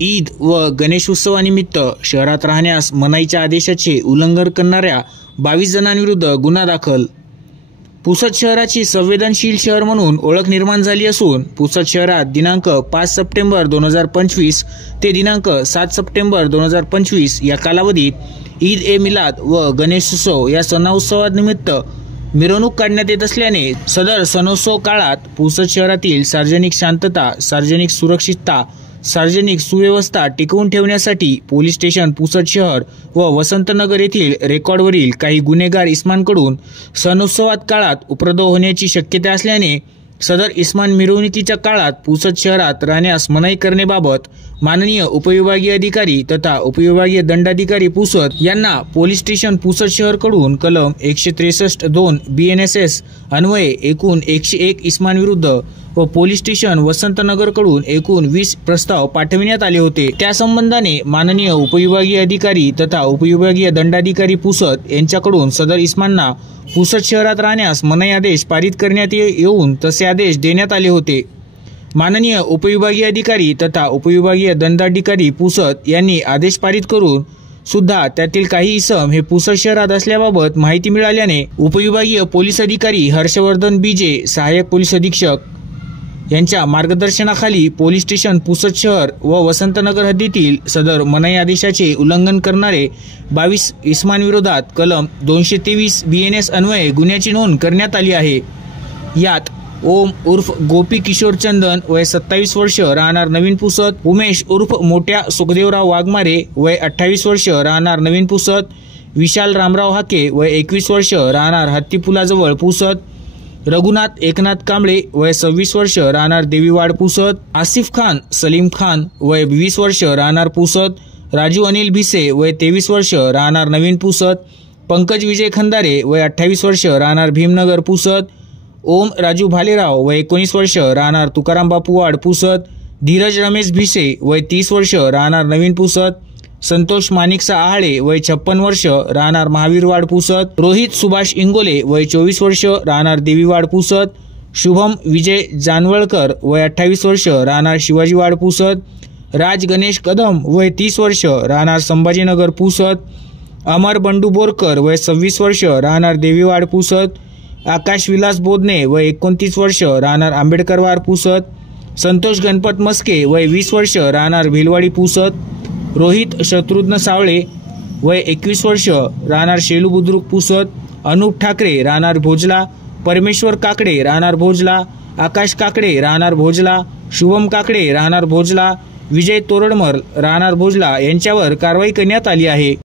ईद व गणेशोत्सवानिमित्त शहरात राहण्यास मनाईच्या आदेशाचे उल्लंघन करणाऱ्या 22 जणांविरुद्ध गुन्हा दाखल। पुसद शहराची संवेदनशील शहर म्हणून ओळख निर्माण झाली असून पुसद शहरात दिनांक 5 सप्टेंबर 2025 ते दिनांक 7 सप्टेंबर 2025 या कालावधीत ईद ए मिलाद व गणेशोत्सव या सणोत्सवानिमित्त मिरवणूक काढण्यात येत असल्याने सदर सणोत्सव काळात पुसद शहरातील सार्वजनिक शांतता, सार्वजनिक सुरक्षितता, सार्वजनिक सुव्यवस्था टिकवून ठेवण्यासाठी पोलीस स्टेशन पुसद शहर व वसंतनगर येथील रेकॉर्डवरील काही गुन्हेगार इस्मांकडून सणोत्सवात काळात उपद्रव होण्याची शक्यता असल्याने सदर इस्मान मिरवणुकीच्या काळात पुसद शहरात राहण्यास मनाई करण्याबाबत माननीय उपविभागीय अधिकारी तथा उपविभागीय दंडाधिकारी पुसद यांना पोलीस स्टेशन पुसद शहरकडून कलम 163(2) BNSS अन्वये एकूण 101 इस्मांविरुद्ध व पोलीस स्टेशन वसंतनगरकडून एकूण 20 प्रस्ताव पाठविण्यात आले होते। त्या संबंधाने माननीय उपविभागीय अधिकारी तथा उपविभागीय दंडाधिकारी पुसद यांच्याकडून सदर इस्मांना पुसद शहरात राहण्यास मनाई आदेश पारित करण्यात येऊन तसे आदेश देण्यात आले होते। माननीय उपविभागीय अधिकारी तथा उपविभागीय दंडाधिकारी पुसद यांनी आदेश पारित करून सुद्धा त्यातील काही इसम हे पुसद शहरात असल्याबाबत माहिती मिळाल्याने उपविभागीय पोलीस अधिकारी हर्षवर्धन बीजे, सहाय्यक पोलीस अधीक्षक यांच्या मार्गदर्शनाखाली पोलीस स्टेशन पुसद शहर व वसंतनगर हद्दीतील सदर मनाई आदेशाचे उल्लंघन करणारे 22 इस्मांविरोधात कलम 223 BNS अन्वये गुन्ह्याची नोंद करण्यात आली आहे। यात ओम उर्फ गोपी किशोर चंदन वय 27 वर्ष राहणार नवीन पुसद, उमेश उर्फ मोठ्या सुखदेवराव वाघमारे वय 28 वर्ष राहणार नवीन पुसद, विशाल रामराव हाके वय 21 वर्ष राहणार हत्तीपुलाजवळ पुसद, रघुनाथ एकनाथ कांबळे वय 26 वर्ष राहणार देवीवाड पुसद, आसिफ खान सलीम खान वय 20 वर्ष राहणार पुसद, राजू अनिल भिसे वय 23 वर्ष राहणार नवीन पुसद, पंकज विजय खंदारे वय 28 वर्ष राहणार भीमनगर पुसद, ओम राजू भालेराव वय 19 वर्ष राहणार तुकाराम बापूवाड पुसद, धीरज रमेश भिसे वय 30 वर्ष राहणार नवीन पुसद, संतोष माणिकसा आहाळे वय 56 वर्ष राहणार महावीरवाड पुसद, रोहित सुभाष इंगोले वय 24 वर्ष राहणार देवीवाड पुसद, शुभम विजय जानवळकर वय 28 वर्ष राहणार शिवाजीवाड पुसद, राज गणेश कदम वय 30 वर्ष राहणार संभाजीनगर पुसद, अमर बंडू बोरकर वय 26 वर्ष राहणार देवीवाड पुसद, आकाश विलास बोदने वय 29 वर्ष राहणार आंबेडकरवाड पुसद, संतोष गणपत मस्के वय 20 वर्ष राहणार भिलवाडी पुसद, रोहित शत्रुघ्न सावळे वय 21 वर्ष राहणार शेलू बुद्रुक पुसद, अनुप ठाकरे राहणार भोजला, परमेश्वर काकडे राहणार भोजला, आकाश काकडे राहणार भोजला, शुभम काकडे राहणार भोजला, विजय तोरडमल राहणार भोजला यांच्यावर कारवाई करण्यात आली आहे।